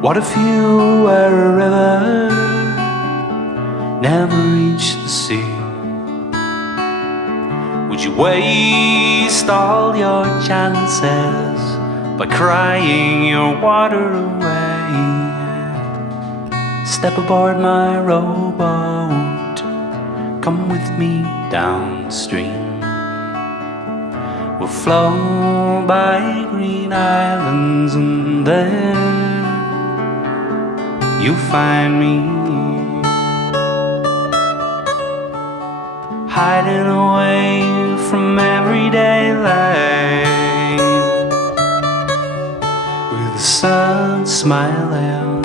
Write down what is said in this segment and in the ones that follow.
What if you were a river, never reached the sea? Would you waste all your chances by crying your water away? Step aboard my rowboat, come with me downstream. We'll flow by green islands and there you'll find me hiding away from everyday life, with the sun smiling,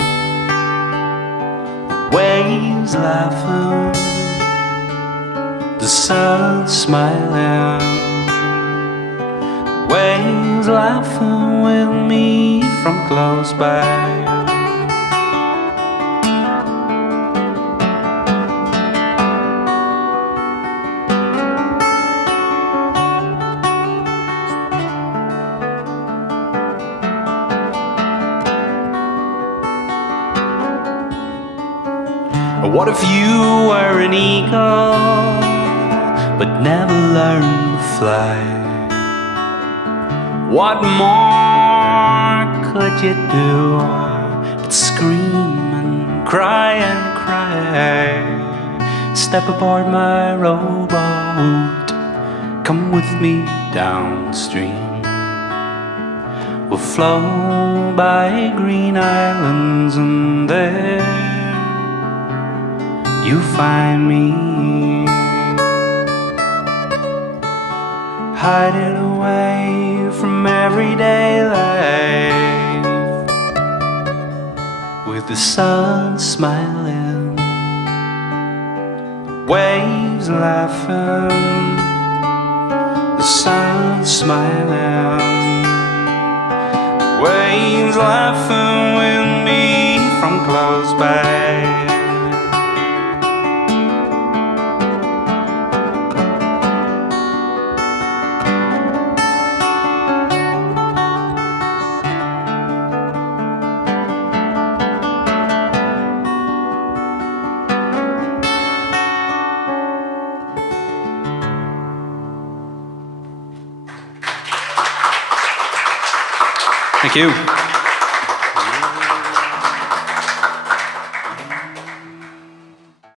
the waves laughing, the sun smiling, the waves laughing with me from close by. What if you were an eagle, but never learned to fly? What more could you do but scream and cry and cry? Step aboard my rowboat, come with me downstream. We'll flow by green islands and there you find me hiding away from everyday life, with the sun smiling, the waves laughing, the sun smiling, the waves laughing with me from close by. Thank you.